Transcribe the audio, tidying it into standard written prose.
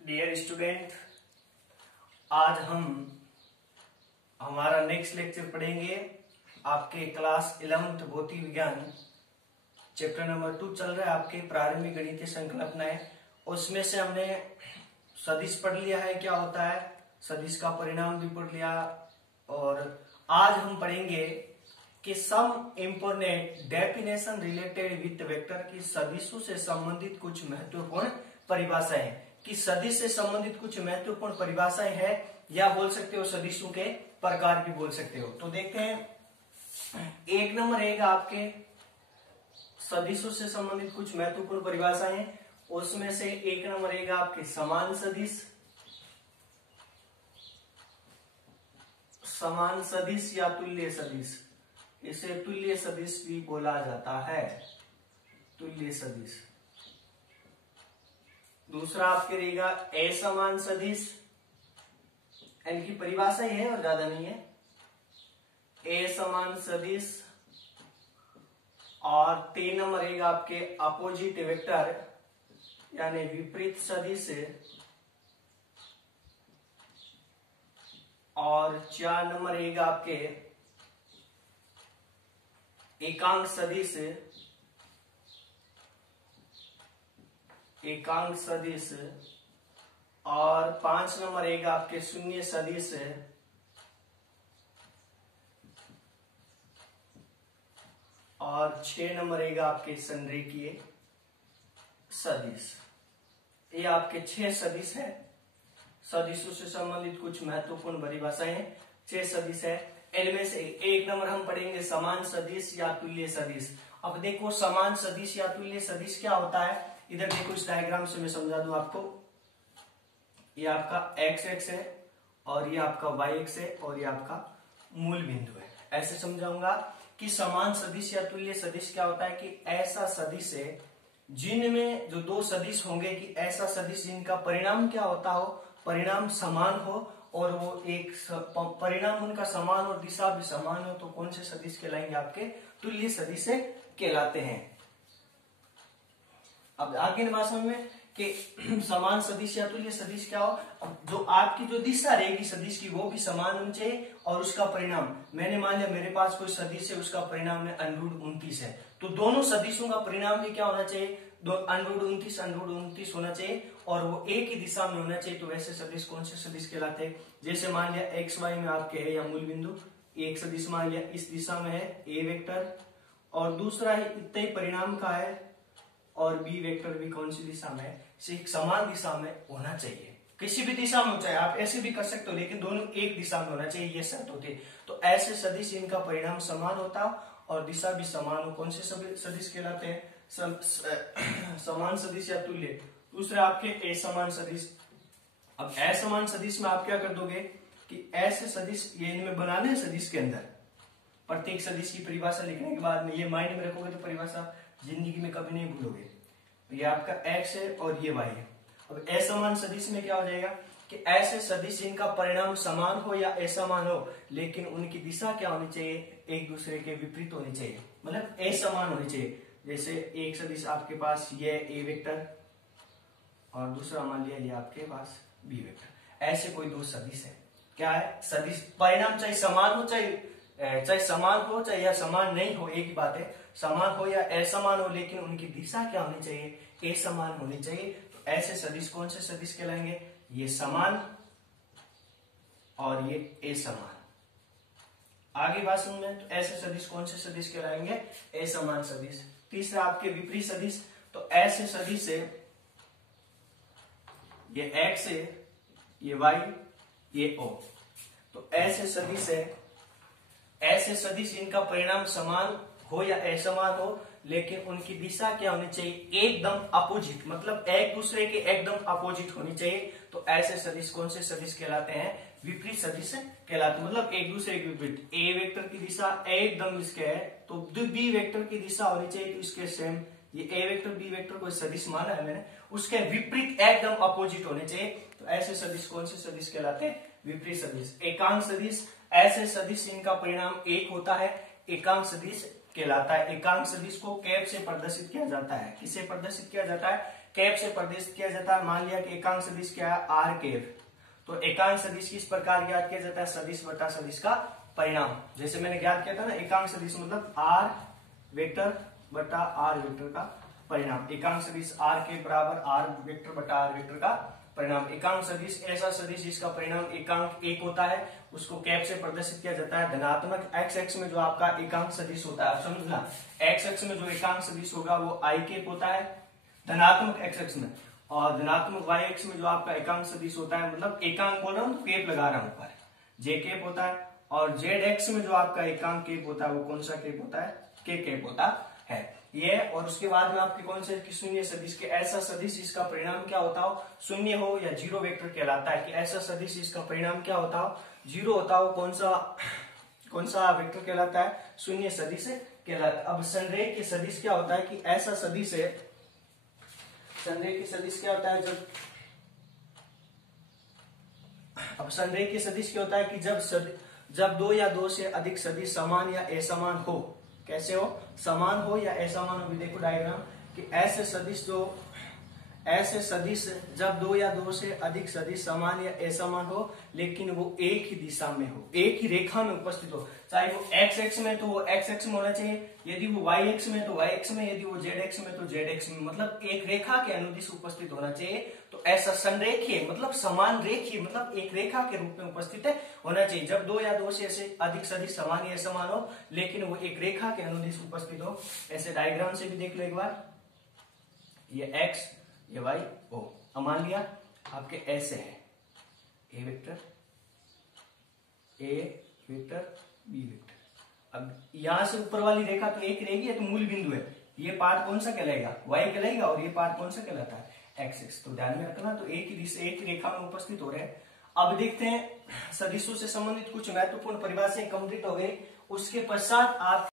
Dear student, आज हम हमारा नेक्स्ट लेक्चर पढ़ेंगे। आपके क्लास 11th भौतिक विज्ञान चैप्टर नंबर 2 चल रहा है, आपके प्रारंभिक गणितीय संकल्पनाएं। उसमें से हमने सदिश पढ़ लिया है, क्या होता है सदिश का परिणाम भी पढ़ लिया। और आज हम पढ़ेंगे कि some important definition related with vector की सदिशों से संबंधित कुछ महत्वपूर्ण परिभाषाएं, कि सदिश से संबंधित कुछ महत्वपूर्ण परिभाषाएं है, या बोल सकते हो सदिशों के प्रकार भी बोल सकते हो। तो देखते हैं, एक नंबर रहेगा आपके सदिशों से संबंधित कुछ महत्वपूर्ण परिभाषाएं। उसमें से एक नंबर रहेगा आपके समान सदिश, समान सदिश या तुल्य सदिश, इसे तुल्य सदिश भी बोला जाता है, तुल्य सदिश। दूसरा आपके रहेगा असमान सदिश, इनकी परिभाषा ही है और ज्यादा नहीं है, असमान सदिश। और 3 नंबर रहेगा आपके अपोजिट वेक्टर यानी विपरीत सदिश। और 4 नंबर रहेगा आपके एकांक सदिश, एकांक सदिश। और 5 नंबर रहेगा आपके शून्य सदिश। और 6 नंबर रहेगा आपके संरेखीय सदिश। ये आपके 6 सदिश है, सदिशों से संबंधित कुछ महत्वपूर्ण परिभाषाएं 6 सदिश है। इनमें से एक नंबर हम पढ़ेंगे समान सदिश या तुल्य सदिश। अब देखो समान सदिश या तुल्य सदिश क्या होता है, इधर देखो इस डायग्राम से मैं समझा दूं आपको। ये आपका x एक्स है और ये आपका y एक्स है और ये आपका मूल बिंदु है। ऐसे समझाऊंगा कि समान सदिश या तुल्य सदिश क्या होता है, कि ऐसा सदिश है जिनमें जो दो सदिश होंगे, कि ऐसा सदिश जिनका परिणाम क्या होता हो, परिणाम समान हो, और वो एक परिणाम उनका समान और दिशा भी समान हो, तो कौन से सदिश कहलाएंगे, आपके तुल्य सदिश कहलाते हैं। अब आगे भाषा में कि समान सदिश या तुल्य सदिश क्या हो, अब जो आपकी जो दिशा रहेगी सदिश की वो भी समान होनी चाहिए, और उसका परिणाम, मैंने मान लिया मेरे पास कोई सदिश है, उसका परिणाम में √29 है, तो दोनों सदिशों का परिणाम भी क्या होना चाहिए, √29 होना चाहिए, और वो एक ही दिशा में होना चाहिए। तो वैसे सदिश कौन से सदिश कहलाते हैं, जैसे मान लिया एक्स वाई में आपके है या मूल बिंदु, एक सदिश मान लिया इस दिशा में है ए वेक्टर, और दूसरा ही इतने ही परिणाम का है, और बी वेक्टर भी कौन सी दिशा में है, समान दिशा में होना चाहिए। किसी भी दिशा में हो, चाहे आप ऐसे भी कर सकते हो, लेकिन दोनों एक दिशा में होना चाहिए, ये शर्त होती है। तो ऐसे सदिश इनका परिणाम समान होता और दिशा भी समान हो, कौन से सदिश कहलाते हैं, समान सदिश या तुल्य। दूसरा आपके असमान सदिश। अब असमान सदिश में आप क्या कर दोगे कि ऐसे सदिश ये इनमें बनाने सदिश के अंदर प्रत्येक सदिश की परिभाषा लिखने के बाद में ये माइंड में रखोगे तो परिभाषा जिंदगी में कभी नहीं भूलोगे। ये आपका x है और ये y है। अब असमान सदिश में क्या हो जाएगा कि ऐसे सदिश जिनका परिणाम समान हो या असमान हो, लेकिन उनकी दिशा क्या होनी चाहिए, एक दूसरे के विपरीत होनी चाहिए, मतलब असमान होनी चाहिए। जैसे एक सदिश आपके पास ये ए वेक्टर और दूसरा मान लिया ये आपके पास बी वेक्टर, ऐसे कोई दो सदिश है, क्या है सदिश, परिणाम चाहे समान हो, चाहे समान हो चाहे या समान नहीं हो, एक ही बात है, समान हो या असमान हो, लेकिन उनकी दिशा क्या होनी चाहिए, असमान होनी चाहिए। तो ऐसे सदिश कौन से सदिश कहलाएंगे, ये समान और ये असमान। आगे बात समझे, तो ऐसे सदिश कौन से सदिश कहलाएंगे, असमान सदिश। तीसरा आपके विपरीत सदिश। तो ऐसे सदिश से ये x है, ये y, ये o, तो ऐसे सदिश है, ऐसे सदिश इनका परिणाम समान हो या असमान हो, लेकिन उनकी दिशा क्या होनी चाहिए, एकदम अपोजिट, मतलब एक दूसरे के एकदम अपोजिट होनी चाहिए। तो ऐसे सदिश कौन से सदिश कहलाते हैं, विपरीत सदिश कहलाते हैं, मतलब एक दूसरे के विपरीत। ए वेक्टर की दिशा एकदम इसके है, तो बी वेक्टर की दिशा होनी चाहिए तो इसके सेम, ये ए वेक्टर बी वेक्टर को सदिश माना है मैंने, उसके विपरीत एकदम अपोजिट होने चाहिए। तो ऐसे सदिश कौन से सदिश कहलाते हैं, विपरीत सदिश। एकांक सदिश, ऐसे सदिश इनका परिणाम एक होता है, एकांक सदिश कहलाता है। एकांक सदिश को कैप से प्रदर्शित किया जाता है, किससे प्रदर्शित किया जाता है, कैप से प्रदर्शित किया जाता है। मान लिया कि एकांक सदिश क्या है, आर कैप। तो एकांक सदिश किस प्रकार ज्ञात किया जाता है, सदिश बटा सदिश का परिणाम। जैसे मैंने ज्ञात किया था ना, एकांक सदिश मतलब आर वेक्टर बटा आर वेक्टर का परिणाम। एकांक सदिश आर के बराबर आर वेक्टर बटा आर वेक्टर का परिणाम। एकांक सदिश ऐसा सदिश जिसका परिणाम एकांक एक होता है, उसको कैप से प्रदर्शित किया जाता है। धनात्मक एक्स एक्स में जो आपका एकांक सदिश होता है, समझना, एक्स एक्स में जो एकांक सदिश होगा वो आई कैप होता है धनात्मक एक्स एक्स में, और धनात्मक वाई एक्स में जो आपका एकांक सदिश होता है, मतलब एकांक बोल रहा हूँ तो कैप लगा रहा हूं ऊपर, जे कैप होता है। और जेड एक्स में जो आपका एकांक कैप होता है वो कौन सा कैप होता है, के कैप होता है ये। और उसके बाद में आपके कौन से शून्य सदिश के, ऐसा सदिश जिसका परिणाम क्या होता हो, शून्य हो या जीरो वेक्टर कहलाता है। कि ऐसा सदिश जिसका परिणाम क्या होता हो, जीरो होता हो, कौन सा वेक्टर कहलाता है, शून्य सदिश कहलाता है। अब संरेख के सदिश क्या होता है कि ऐसा सदिश है, संरेख के सदिश क्या होता है, अब संरेख के सदिश क्या होता है कि जब दो या दो से अधिक सदिश समान या असमान हो, कैसे हो, समान हो या असमान हो। देखो डायग्राम कि ऐसे सदिश जब दो या दो से अधिक सदिश समान या असमान हो लेकिन वो एक ही दिशा में हो, एक ही रेखा में उपस्थित हो, चाहे वो एक्स एक्स में तो वो एक्स एक्स में होना चाहिए, यदि वो वाई एक्स में तो वाई एक्स में, यदि वो जेड एक्स में तो जेड एक्स में, मतलब एक रेखा के अनुदिश उपस्थित होना चाहिए। तो ऐसा संरेखीय मतलब समान रेखीय मतलब एक रेखा के रूप में उपस्थित होना चाहिए। जब दो या दो से ऐसे अधिक सदिश समान या असमान हो लेकिन वो एक रेखा के अनुदिश उपस्थित हो। ऐसे डायग्राम से भी देख लो एक बार, ये एक्स ये वाई ओ। अब मान लिया आपके ऐसे है, ए वेक्टर बी वेक्टर। अब यहां से ऊपर वाली रेखा तो एक रहेगी, तो मूल बिंदु है, ये पार्ट कौन सा कहलाएगा, वाई कहलाएगा, और ये पार्ट कौन सा कहलाता है, एक्स एक्स। तो ध्यान में रखना, तो एक ही रेखा में उपस्थित हो रहे हैं। अब देखते हैं सदिशों से संबंधित कुछ महत्वपूर्ण परिभाषाएं कंप्लीट हो गई। उसके पश्चात आप